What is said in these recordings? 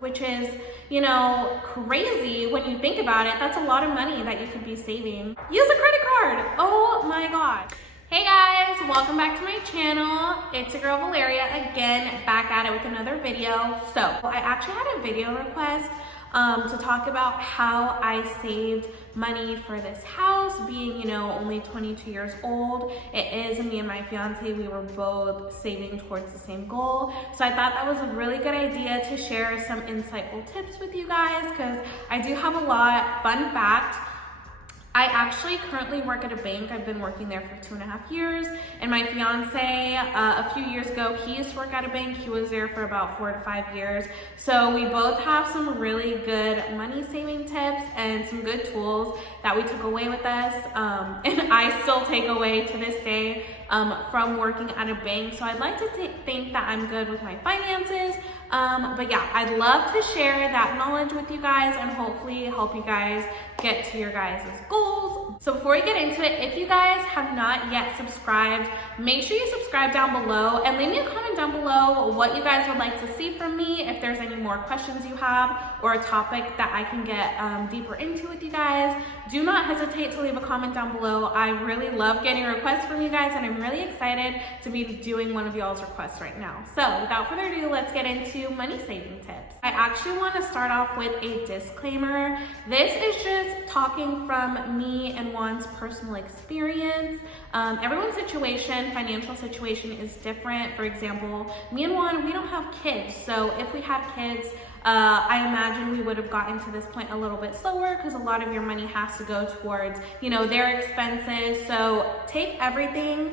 which is, crazy when you think about it. That's a lot of money that you could be saving. Use a credit card. Oh my God. Hey guys, welcome back to my channel. It's your girl Valeria again, back at it with another video. So I actually had a video request to talk about how I saved money for this house, being only 22 years old. It is me and my fiance, we were both saving towards the same goal. So I thought that was a really good idea to share some insightful tips with you guys, because I do have a lot. Fun fact, I actually currently work at a bank. I've been working there for 2.5 years, and my fiance, a few years ago, he used to work at a bank. He was there for about 4 to 5 years. So we both have some really good money saving tips and some good tools that we took away with us, and I still take away to this day from working at a bank. So I'd like to think that I'm good with my finances. But yeah, I'd love to share that knowledge with you guys and hopefully help you guys get to your guys' goals. So before we get into it, if you guys have not yet subscribed, make sure you subscribe down below and leave me a comment down below what you guys would like to see from me, if there's any more questions you have or a topic that I can get deeper into with you guys. Do not hesitate to leave a comment down below. I really love getting requests from you guys, and I'm really excited to be doing one of y'all's requests right now. So without further ado, let's get into money saving tips. I actually want to start off with a disclaimer. This is just talking from me and Juan's personal experience. Everyone's situation, financial situation is different. For example, me and Juan, we don't have kids. So if we had kids, I imagine we would have gotten to this point a little bit slower, because a lot of your money has to go towards, their expenses. So take everything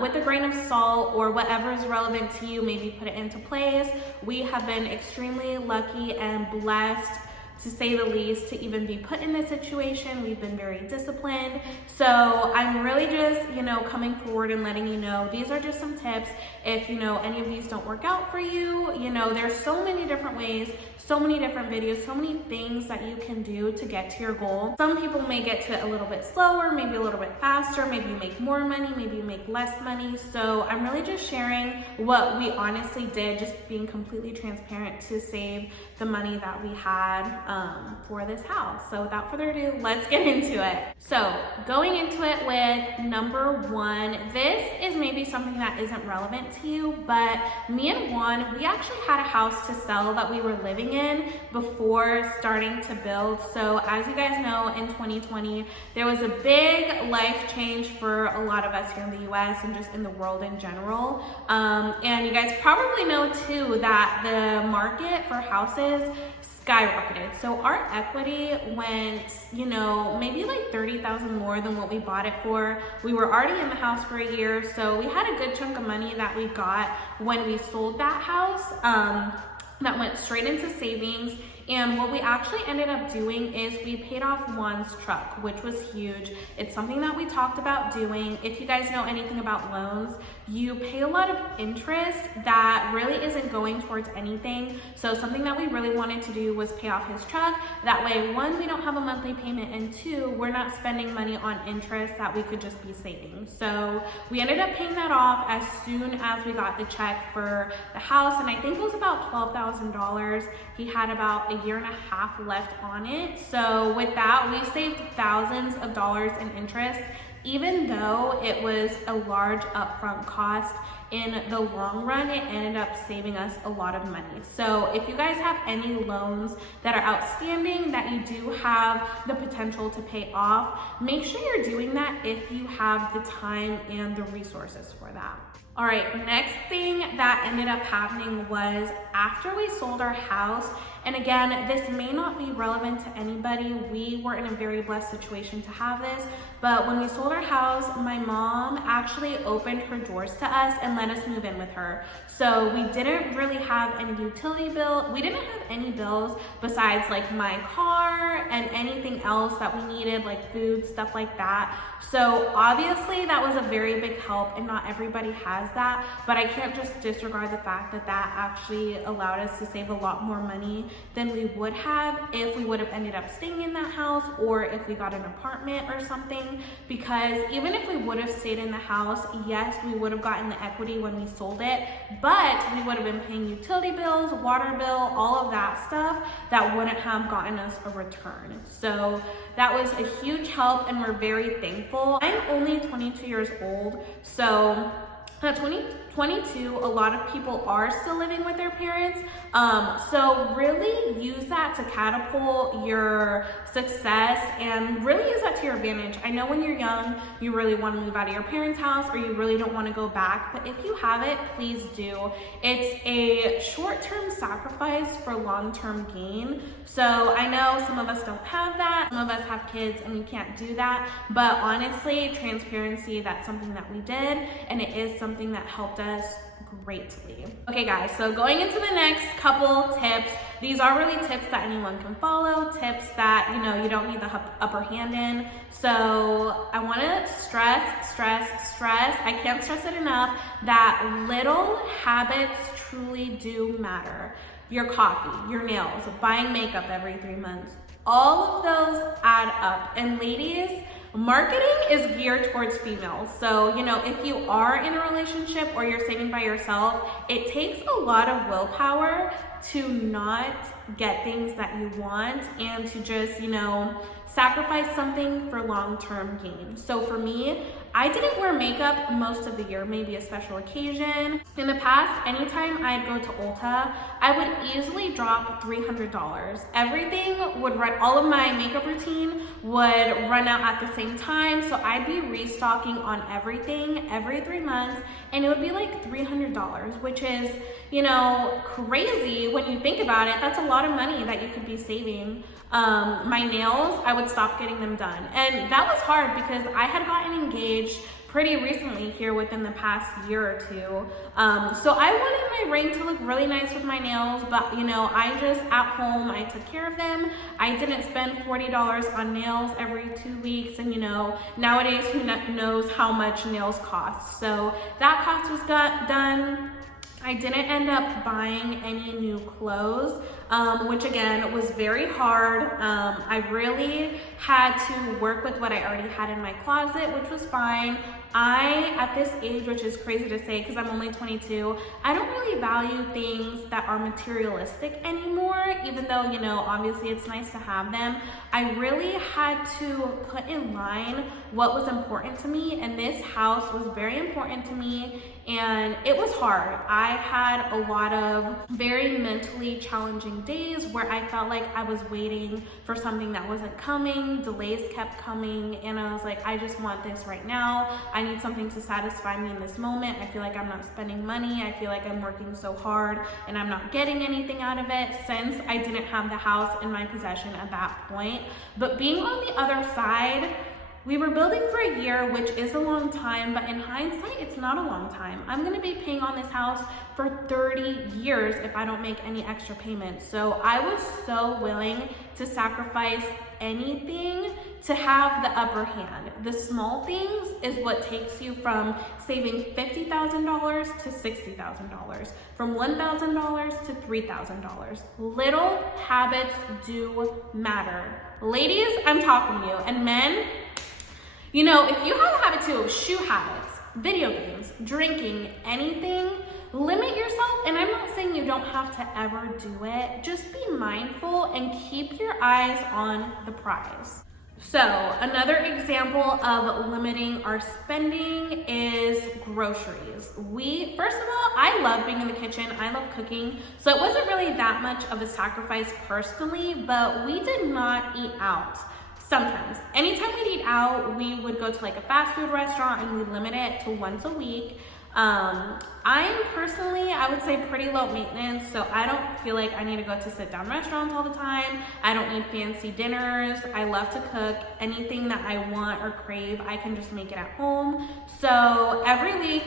with a grain of salt, or whatever is relevant to you, maybe put it into place. We have been extremely lucky and blessed, to say the least, to even be put in this situation. We've been very disciplined. So I'm really just, coming forward and letting you know, these are just some tips. If, any of these don't work out for you, there's so many different ways, so many different videos, so many things that you can do to get to your goal. Some people may get to it a little bit slower, maybe a little bit faster, maybe you make more money, maybe you make less money. So I'm really just sharing what we honestly did, just being completely transparent to save the money that we had for this house. So without further ado, let's get into it. So going into it with number one, this is maybe something that isn't relevant to you, but me and Juan, we actually had a house to sell that we were living in before starting to build. So as you guys know, in 2020, there was a big life change for a lot of us here in the US and just in the world in general. And you guys probably know too that the market for houses skyrocketed. So our equity went, maybe like 30,000 more than what we bought it for. We were already in the house for a year, so we had a good chunk of money that we got when we sold that house. That went straight into savings. And what we actually ended up doing is we paid off Juan's truck, which was huge. It's something that we talked about doing. If you guys know anything about loans, you pay a lot of interest that really isn't going towards anything. So something that we really wanted to do was pay off his truck. That way, one, we don't have a monthly payment, and two, we're not spending money on interest that we could just be saving. So we ended up paying that off as soon as we got the check for the house, and I think it was about $12,000. He had about a year and a half left on it. So with that, we saved thousands of dollars in interest, even though it was a large upfront cost. In the long run, it ended up saving us a lot of money. So if you guys have any loans that are outstanding that you do have the potential to pay off, make sure you're doing that if you have the time and the resources for that. All right, next thing that ended up happening was after we sold our house, and again, this may not be relevant to anybody. We were in a very blessed situation to have this, but when we sold our house, my mom actually opened her doors to us and let us move in with her. So we didn't really have any utility bill. We didn't have any bills besides like my car and anything else that we needed, like food, stuff like that. So obviously that was a very big help, and not everybody has as that, but I can't just disregard the fact that that actually allowed us to save a lot more money than we would have if we would have ended up staying in that house, or if we got an apartment or something. Because even if we would have stayed in the house, yes, we would have gotten the equity when we sold it, but we would have been paying utility bills, water bill, all of that stuff that wouldn't have gotten us a return. So that was a huge help, and we're very thankful. I'm only 22 years old, so at 22, a lot of people are still living with their parents. So really use that to catapult your success and really use that to your advantage. I know when you're young, you really want to move out of your parents' house, or you really don't want to go back, but if you have it, please do. It's a short-term sacrifice for long-term gain. So I know some of us don't have that. Some of us have kids and we can't do that, but honestly, transparency, that's something that we did, and it is something that helped us greatly. Okay guys, so going into the next couple tips, these are really tips that anyone can follow, tips that, you know, you don't need the upper hand in. So I want to stress, I can't stress it enough, that little habits truly do matter. Your coffee, your nails, buying makeup every 3 months, all of those add up. And ladies, marketing is geared towards females. So, you know, if you are in a relationship or you're saving by yourself, it takes a lot of willpower to not get things that you want and to just, you know, sacrifice something for long-term gain. So for me, I didn't wear makeup most of the year, maybe a special occasion. In the past, anytime I'd go to Ulta, I would easily drop $300. Everything would run, all of my makeup routine would run out at the same time. So I'd be restocking on everything every 3 months, and it would be like $300, which is, you know, crazy when you think about it. That's a lot of money that you could be saving. My nails, I would stop getting them done. And that was hard because I had gotten engaged pretty recently here within the past year or two. So I wanted my ring to look really nice with my nails, but you know, I just at home, I took care of them. I didn't spend $40 on nails every 2 weeks. And you know, nowadays who knows how much nails cost. So that cost was done. I didn't end up buying any new clothes, which again was very hard. I really had to work with what I already had in my closet, which was fine. At this age, which is crazy to say because I'm only 22, I don't really value things that are materialistic anymore, even though, you know, obviously it's nice to have them. I really had to put in line what was important to me, and this house was very important to me, and it was hard. I had a lot of very mentally challenging days where I felt like I was waiting for something that wasn't coming, delays kept coming, and I was like, I just want this right now. I need something to satisfy me in this moment. I feel like I'm not spending money. I feel like I'm working so hard and I'm not getting anything out of it, since I didn't have the house in my possession at that point. But being on the other side, we were building for a year, which is a long time, but in hindsight, it's not a long time. I'm gonna be paying on this house for 30 years if I don't make any extra payments. So I was so willing to sacrifice anything to have the upper hand. The small things is what takes you from saving $50,000 to $60,000, from $1,000 to $3,000. Little habits do matter. Ladies, I'm talking to you, and men, you know, if you have a habit too, shoe habits, video games, drinking, anything, limit yourself. And I'm not saying you don't have to ever do it. Just be mindful and keep your eyes on the prize. So another example of limiting our spending is groceries. First of all, I love being in the kitchen. I love cooking. So it wasn't really that much of a sacrifice personally, but we did not eat out. Sometimes. Anytime we'd eat out, we would go to like a fast food restaurant and we'd limit it to once a week. I'm personally, I would say pretty low maintenance, so I don't feel like I need to go to sit down restaurants all the time. I don't need fancy dinners. I love to cook. Anything that I want or crave, I can just make it at home. So every week,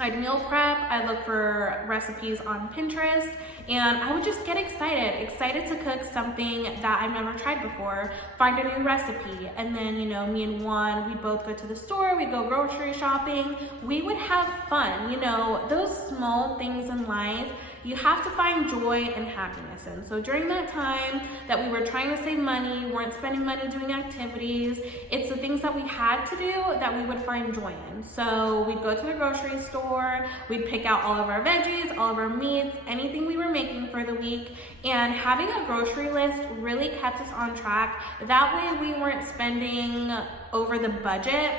I'd meal prep, I'd look for recipes on Pinterest, and I would just get excited to cook something that I've never tried before, find a new recipe, and then, you know, me and Juan, we'd both go to the store, we'd go grocery shopping, we would have fun. You know, those small things in life, you have to find joy and happiness in. So during that time that we were trying to save money, weren't spending money doing activities, it's the things that we had to do that we would find joy in. So we'd go to the grocery store, we'd pick out all of our veggies, all of our meats, anything we were making for the week, and having a grocery list really kept us on track. That way we weren't spending over the budget.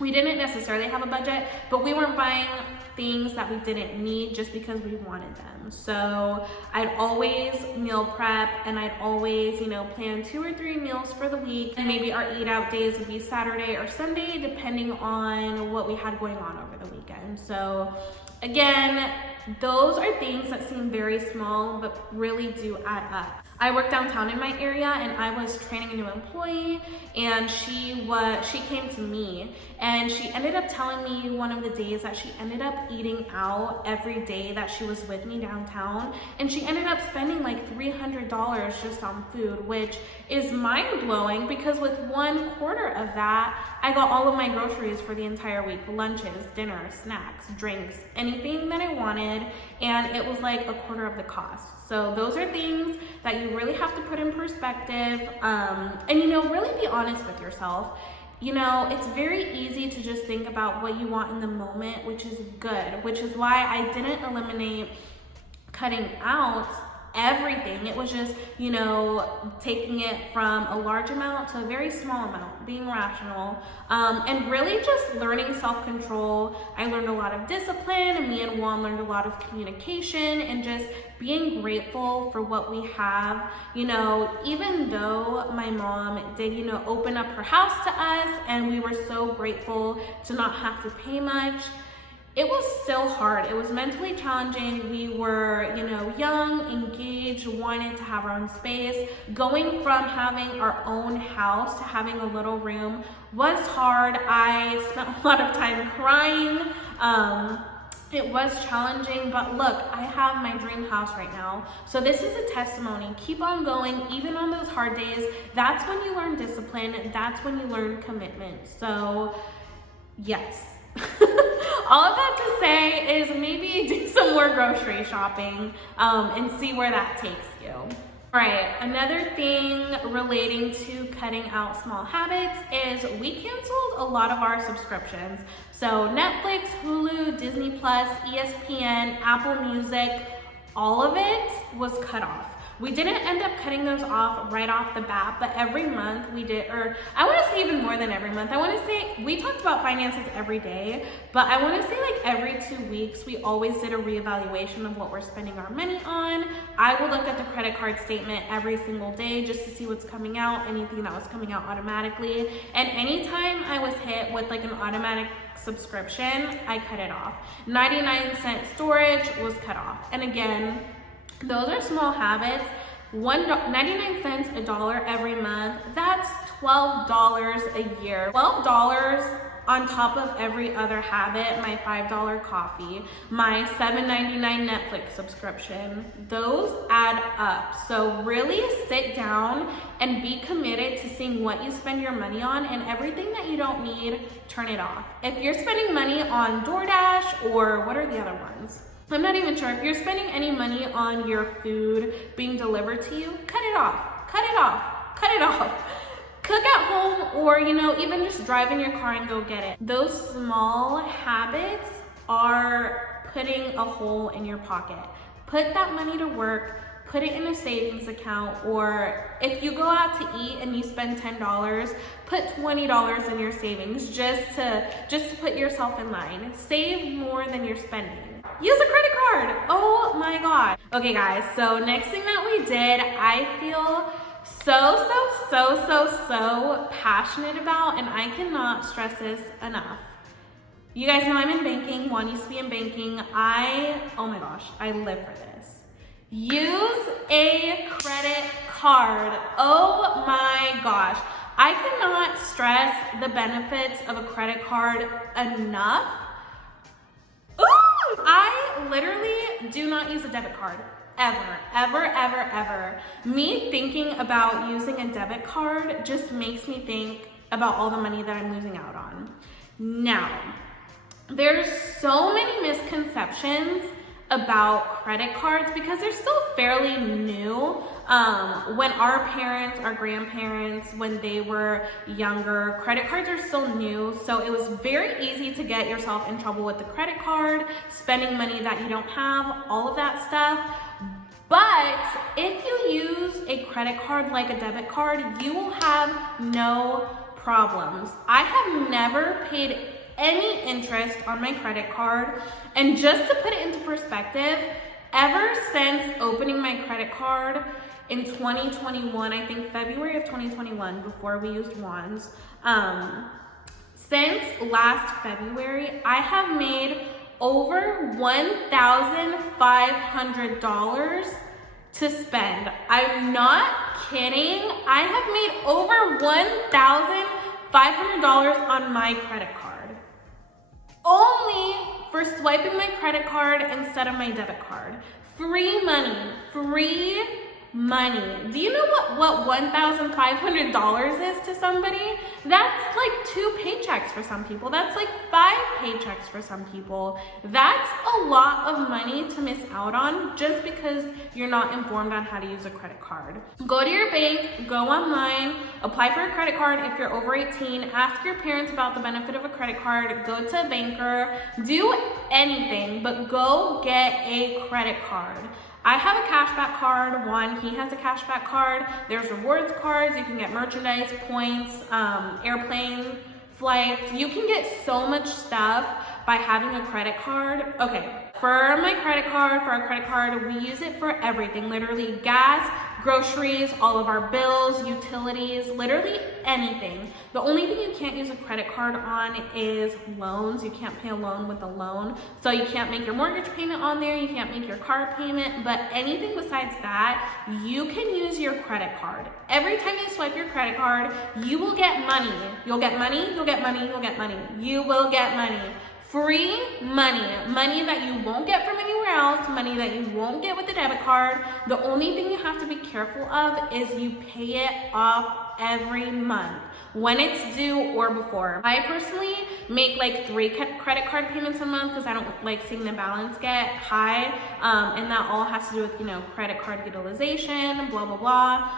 We didn't necessarily have a budget, but we weren't buying things that we didn't need just because we wanted them. So I'd always meal prep, and I'd always, you know, plan 2 or 3 meals for the week. And maybe our eat out days would be Saturday or Sunday, depending on what we had going on over the weekend. So again, those are things that seem very small, but really do add up. I work downtown in my area, and I was training a new employee, and she came to me, and she ended up telling me one of the days that she ended up eating out every day that she was with me downtown, and she ended up spending like $300 just on food, which is mind-blowing because with 1/4 of that, I got all of my groceries for the entire week: lunches, dinner, snacks, drinks, anything that I wanted, and it was like 1/4 of the cost. So those are things that you really have to put in perspective, and, you know, really be honest with yourself. You know, it's very easy to just think about what you want in the moment, which is good, which is why I didn't eliminate cutting out everything. It was just, you know, taking it from a large amount to a very small amount, being rational, and really just learning self-control. I learned a lot of discipline, and me and Juan learned a lot of communication and just being grateful for what we have. You know, even though my mom did, you know, open up her house to us, and we were so grateful to not have to pay much, it was still hard. It was mentally challenging. We were, you know, young, engaged, wanted to have our own space. Going from having our own house to having a little room was hard. I spent a lot of time crying. It was challenging, but look, I have my dream house right now. So this is a testimony. Keep on going, even on those hard days. That's when you learn discipline. That's when you learn commitment. So yes. All of that to say is maybe do some more grocery shopping and see where that takes you. All right, another thing relating to cutting out small habits is we canceled a lot of our subscriptions. So Netflix, Hulu, Disney Plus, ESPN, Apple Music, all of it was cut off. We didn't end up cutting those off right off the bat, but every month we did, or I want to say even more than every month. I want to say we talked about finances every day, but I want to say like every 2 weeks, we always did a reevaluation of what we're spending our money on. I would look at the credit card statement every single day just to see what's coming out, anything that was coming out automatically. And anytime I was hit with like an automatic subscription, I cut it off. 99-cent storage was cut off. And again, those are small habits. 99 cents, $1 every month. That's $12 a year. $12 on top of every other habit, my $5 coffee, my $7.99 Netflix subscription. Those add up. So really sit down and be committed to seeing what you spend your money on, and everything that you don't need, turn it off. If you're spending money on DoorDash, or what are the other ones? I'm not even sure. If you're spending any money on your food being delivered to you, cut it off, cut it off, cut it off. Cook at home, or, you know, even just drive in your car and go get it. Those small habits are putting a hole in your pocket. Put that money to work, put it in a savings account, or if you go out to eat and you spend $10, put $20 in your savings just to put yourself in line. Save more than you're spending. Use a credit card. Oh my God. Okay guys, so next thing that we did, I feel so passionate about, and I cannot stress this enough. You guys know I'm in banking. Juan used to be in banking. Oh my gosh, I live for this. Use a credit card. Oh my gosh. I cannot stress the benefits of a credit card enough. Ooh! I literally do not use a debit card. Ever, ever, ever, ever. Me thinking about using a debit card just makes me think about all the money that I'm losing out on. Now, there's so many misconceptions about credit cards because they're still fairly new. When our parents, our grandparents, when they were younger, credit cards are still new. So it was very easy to get yourself in trouble with the credit card, spending money that you don't have, all of that stuff. But if you use a credit card like a debit card, you will have no problems. I have never paid any interest on my credit card. And just to put it into perspective, ever since opening my credit card in 2021, I think February of 2021, before we used wands, since last February, I have made over $1,500 to spend. I'm not kidding. I have made over $1,500 on my credit card. Only for swiping my credit card instead of my debit card. Free money, free money. Do you know what $1,500 is to somebody? That's like 2 paychecks for some people. That's like 5 paychecks for some people. That's a lot of money to miss out on just because you're not informed on how to use a credit card. Go to your bank, go online, apply for a credit card if you're over 18, ask your parents about the benefit of a credit card, go to a banker, do anything, but go get a credit card. I have a cashback card, he has a cashback card, there's rewards cards, you can get merchandise, points, airplane flights. You can get so much stuff by having a credit card. Okay, for our credit card, we use it for everything, literally gas, groceries, all of our bills, utilities, literally anything. The only thing you can't use a credit card on is loans. You can't pay a loan with a loan. So you can't make your mortgage payment on there, you can't make your car payment, but anything besides that, you can use your credit card. Every time you swipe your credit card, you will get money. You'll get money, you'll get money, you'll get money. You will get money. Free money, money that you won't get from anywhere else, money that you won't get with a debit card. The only thing you have to be careful of is you pay it off every month, when it's due or before. I personally make like 3 credit card payments a month because I don't like seeing the balance get high, and that all has to do with, credit card utilization, blah, blah, blah.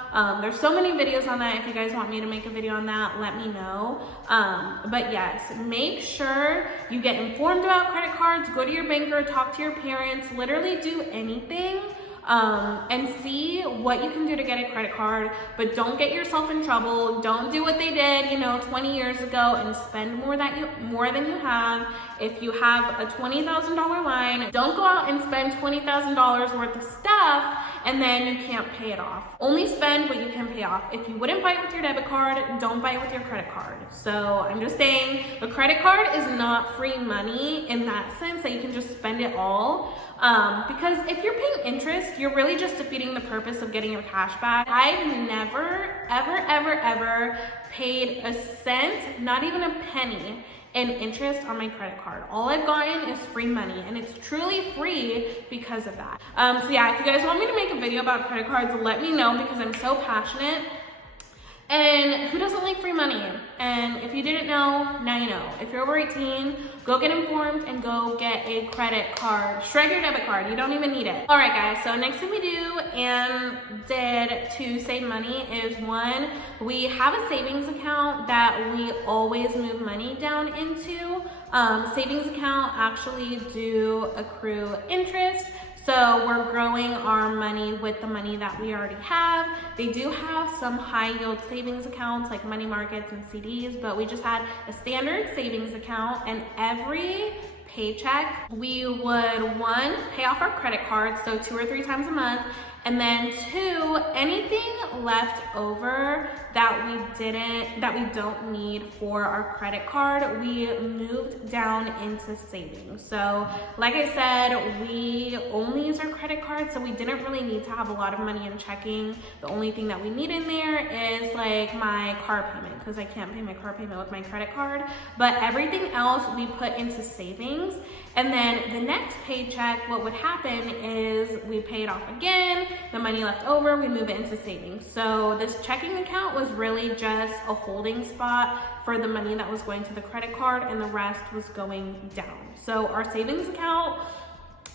There's so many videos on that. If you guys want me to make a video on that, let me know. But yes, make sure you get informed about credit cards, go to your banker, talk to your parents, literally do anything. And see what you can do to get a credit card, but don't get yourself in trouble. Don't do what they did, 20 years ago and spend more than you have. If you have a $20,000 line, don't go out and spend $20,000 worth of stuff and then you can't pay it off. Only spend what you can pay off. If you wouldn't buy it with your debit card, don't buy it with your credit card. So I'm just saying, the credit card is not free money in that sense that you can just spend it all. Because if you're paying interest, you're really just defeating the purpose of getting your cash back. I've never, ever, ever, ever paid a cent, not even a penny, in interest on my credit card. All I've gotten is free money, and it's truly free because of that. So yeah, if you guys want me to make a video about credit cards, let me know because I'm so passionate. And who doesn't like free money? And if you didn't know, now you know. If you're over 18, go get informed and go get a credit card. Shred your debit card, you don't even need it. All right guys, so next thing we do and did to save money is, 1, we have a savings account that we always move money down into. Savings account actually do accrue interest. So we're growing our money with the money that we already have. They do have some high yield savings accounts like money markets and CDs, but we just had a standard savings account, and every paycheck we would, 1, pay off our credit cards, so 2 or 3 times a month, And then 2, anything left over that we don't need for our credit card, we moved down into savings. So like I said, we only use our credit card, so we didn't really need to have a lot of money in checking. The only thing that we need in there is like my car payment, because I can't pay my car payment with my credit card. But everything else we put into savings. And then the next paycheck, what would happen is we pay it off again, the money left over, we move it into savings. So this checking account was really just a holding spot for the money that was going to the credit card, and the rest was going down. So our savings account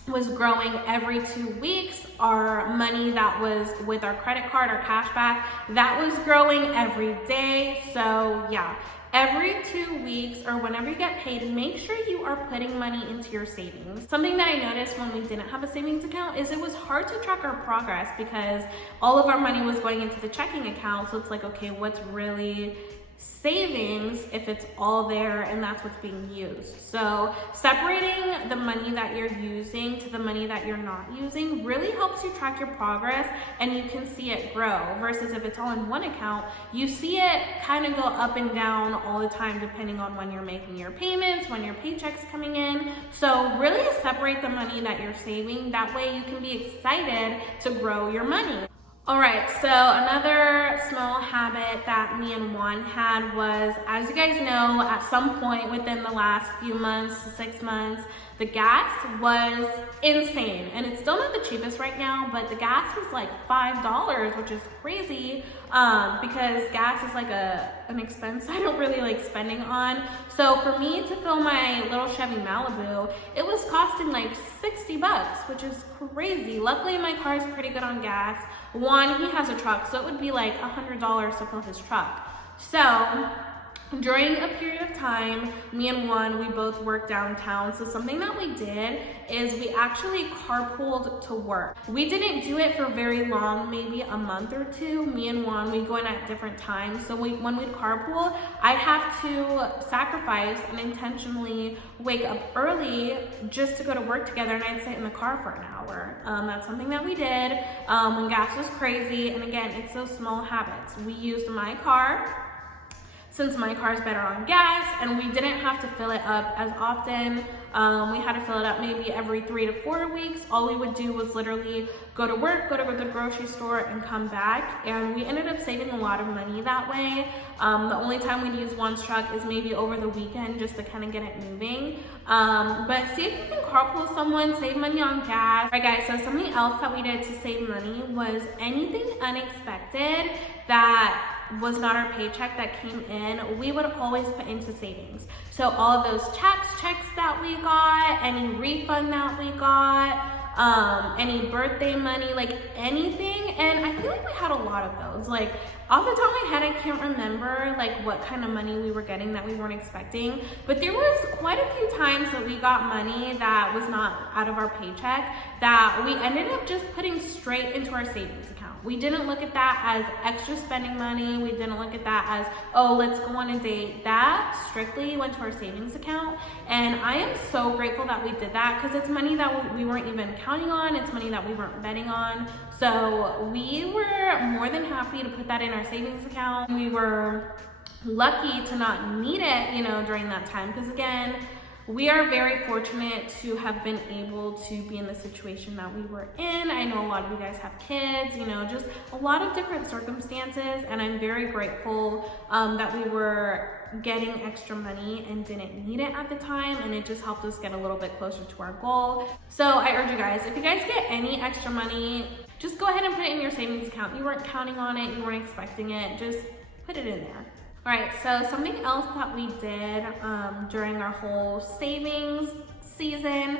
was growing every 2 weeks. Our money that was with our credit card, our cash back, that was growing every day. So yeah, every 2 weeks or whenever you get paid, make sure you are putting money into your savings. Something that I noticed when we didn't have a savings account is it was hard to track our progress because all of our money was going into the checking account. So it's like, okay, what's really savings if it's all there and that's what's being used? So separating the money that you're using to the money that you're not using really helps you track your progress, and you can see it grow, versus if it's all in one account, you see it kind of go up and down all the time depending on when you're making your payments, when your paycheck's coming in. So really separate the money that you're saving, that way you can be excited to grow your money. All right, so another small habit that me and Juan had was, as you guys know, at some point within the last few months, 6 months, the gas was insane. And it's still not the cheapest right now, but the gas was like $5, which is crazy because gas is like an expense I don't really like spending on. So for me to fill my little Chevy Malibu, it was costing like $60, which is crazy. Luckily, my car is pretty good on gas. Juan, he has a truck, so it would be like $100 to fill his truck. So during a period of time, me and Juan, we both worked downtown. So something that we did is we actually carpooled to work. We didn't do it for very long, maybe a month or 2. Me and Juan, we go in at different times. So when we'd carpool, I'd have to sacrifice and intentionally wake up early just to go to work together, and I'd sit in the car for an hour. That's something that we did when gas was crazy. And again, it's those small habits. We used my car, since my car is better on gas, and we didn't have to fill it up as often. We had to fill it up maybe every 3 to 4 weeks. All we would do was literally go to work, go to the grocery store, and come back. And we ended up saving a lot of money that way. The only time we'd use Juan's truck is maybe over the weekend just to kind of get it moving. But see if you can carpool someone, save money on gas. All right guys, so something else that we did to save money was anything unexpected that was not our paycheck that came in, we would always put into savings. So all of those checks that we got, any refund that we got, any birthday money, like anything. And I feel like we had a lot of those. Like off the top of my head, I can't remember like what kind of money we were getting that we weren't expecting, but there was quite a few times that we got money that was not out of our paycheck that we ended up just putting straight into our savings account. We didn't look at that as extra spending money. We didn't look at that as, oh, let's go on a date. That strictly went to our savings account. And I am so grateful that we did that, because it's money that we weren't even counting on. It's money that we weren't betting on. So we were more than happy to put that in our savings account. We were lucky to not need it, during that time. Because again, we are very fortunate to have been able to be in the situation that we were in. I know a lot of you guys have kids, just a lot of different circumstances, and I'm very grateful that we were getting extra money and didn't need it at the time, and it just helped us get a little bit closer to our goal. So I urge you guys, if you guys get any extra money, just go ahead and put it in your savings account. You weren't counting on it, you weren't expecting it, just put it in there. All right, so something else that we did during our whole savings season,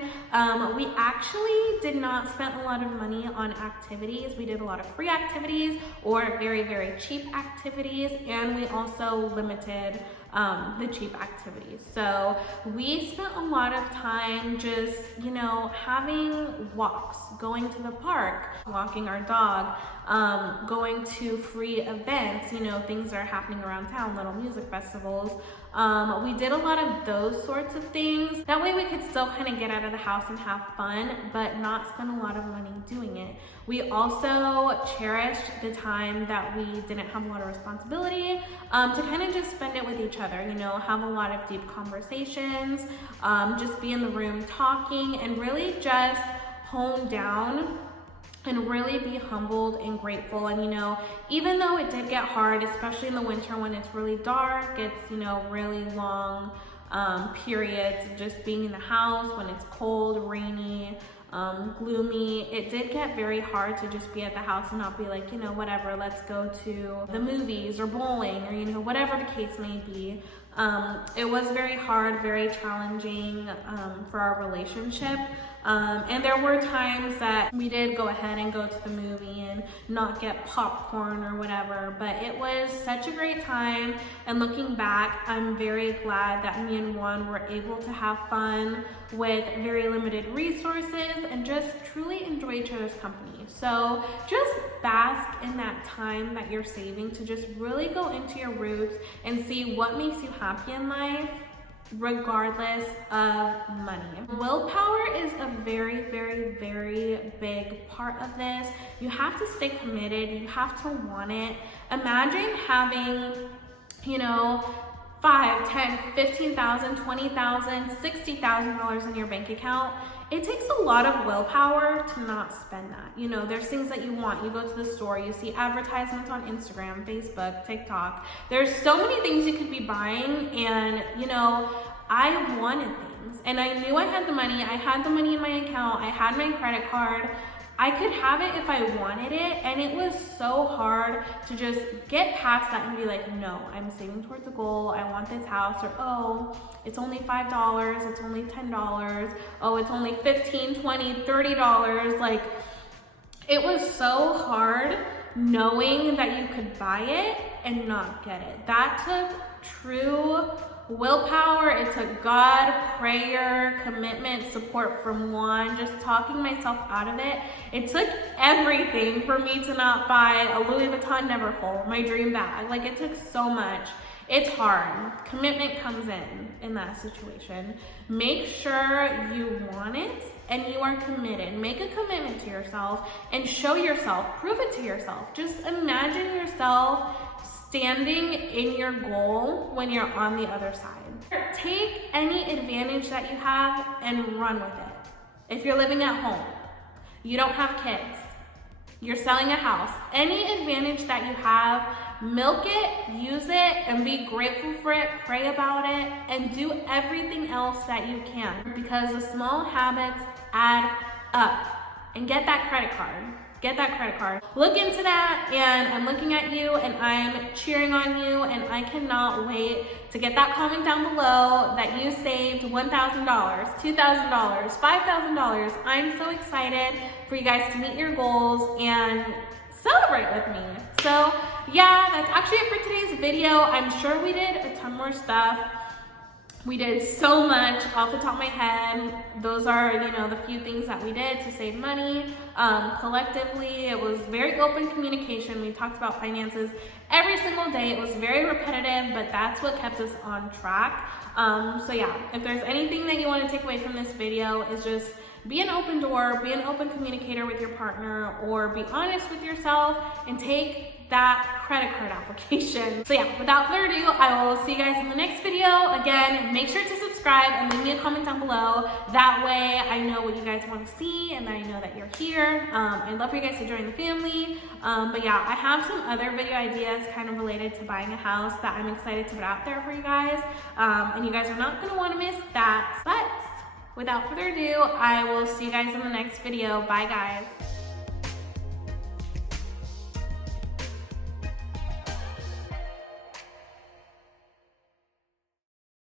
we actually did not spend a lot of money on activities. We did a lot of free activities or very, very cheap activities, and we also limited the cheap activities. So we spent a lot of time just, having walks, going to the park, walking our dog, going to free events, things that are happening around town, little music festivals, We did a lot of those sorts of things. That way we could still kind of get out of the house and have fun, but not spend a lot of money doing it. We also cherished the time that we didn't have a lot of responsibility to kind of just spend it with each other, you know, have a lot of deep conversations, just be in the room talking, and really just hone down and really be humbled and grateful. And, you know, even though it did get hard, especially in the winter when it's really dark, it's, you know, really long periods of just being in the house when it's cold, rainy, gloomy, it did get very hard to just be at the house and not be like, you know, whatever, let's go to the movies or bowling or, you know, whatever the case may be. It was very hard, very challenging for our relationship. And there were times that we did go ahead and go to the movie and not get popcorn or whatever, but it was such a great time. And looking back, I'm very glad that me and Juan were able to have fun with very limited resources and just truly enjoy each other's company. So just bask in that time that you're saving to just really go into your roots and see what makes you happy in life, regardless of money. Willpower is a very, very, very big part of this. You have to stay committed. You have to want it. Imagine having, you know, $5, $10, $15,000, $20,000, $60,000 in your bank account. It takes a lot of willpower to not spend that. You know, there's things that you want. You go to the store, you see advertisements on Instagram, Facebook, TikTok. There's so many things you could be buying, and, you know, I wanted things and I knew I had the money. I had the money in my account. I had my credit card. I could have it if I wanted it, and it was so hard to just get past that and be like, no, I'm saving towards a goal. I want this house, or oh, it's only $5, it's only $10, oh, it's only $15, $20, $30. Like, it was so hard knowing that you could buy it and not get it. That took true willpower. It took God, prayer, commitment, support from Juan, just talking myself out of it. It took everything for me to not buy a Louis Vuitton Neverfull, my dream bag. Like, it took so much. It's hard. Commitment comes in that situation. Make sure you want it and you are committed. Make a commitment to yourself and show yourself, prove it to yourself. Just imagine yourself standing in your goal when you're on the other side. Take any advantage that you have and run with it. If you're living at home, you don't have kids, you're selling a house, any advantage that you have, milk it, use it, and be grateful for it, pray about it, and do everything else that you can, because the small habits add up. And get that credit card. Get that credit card. Look into that, and I'm looking at you and I'm cheering on you, and I cannot wait to get that comment down below that you saved $1,000, $2,000, $5,000. I'm so excited for you guys to meet your goals and celebrate with me. So yeah, that's actually it for today's video. I'm sure we did a ton more stuff. We did so much off the top of my head. Those are, you know, the few things that we did to save money. Collectively, it was very open communication. We talked about finances every single day. It was very repetitive, but that's what kept us on track. So yeah, if there's anything that you want to take away from this video, is just be an open door, be an open communicator with your partner, or be honest with yourself and take that credit card application. So yeah, without further ado, I will see you guys in the next video. Again, make sure to subscribe and leave me a comment down below. That way I know what you guys want to see and that I know that you're here. I'd love for you guys to join the family. But yeah, I have some other video ideas kind of related to buying a house that I'm excited to put out there for you guys. And you guys are not gonna want to miss that. But without further ado, I will see you guys in the next video. Bye guys.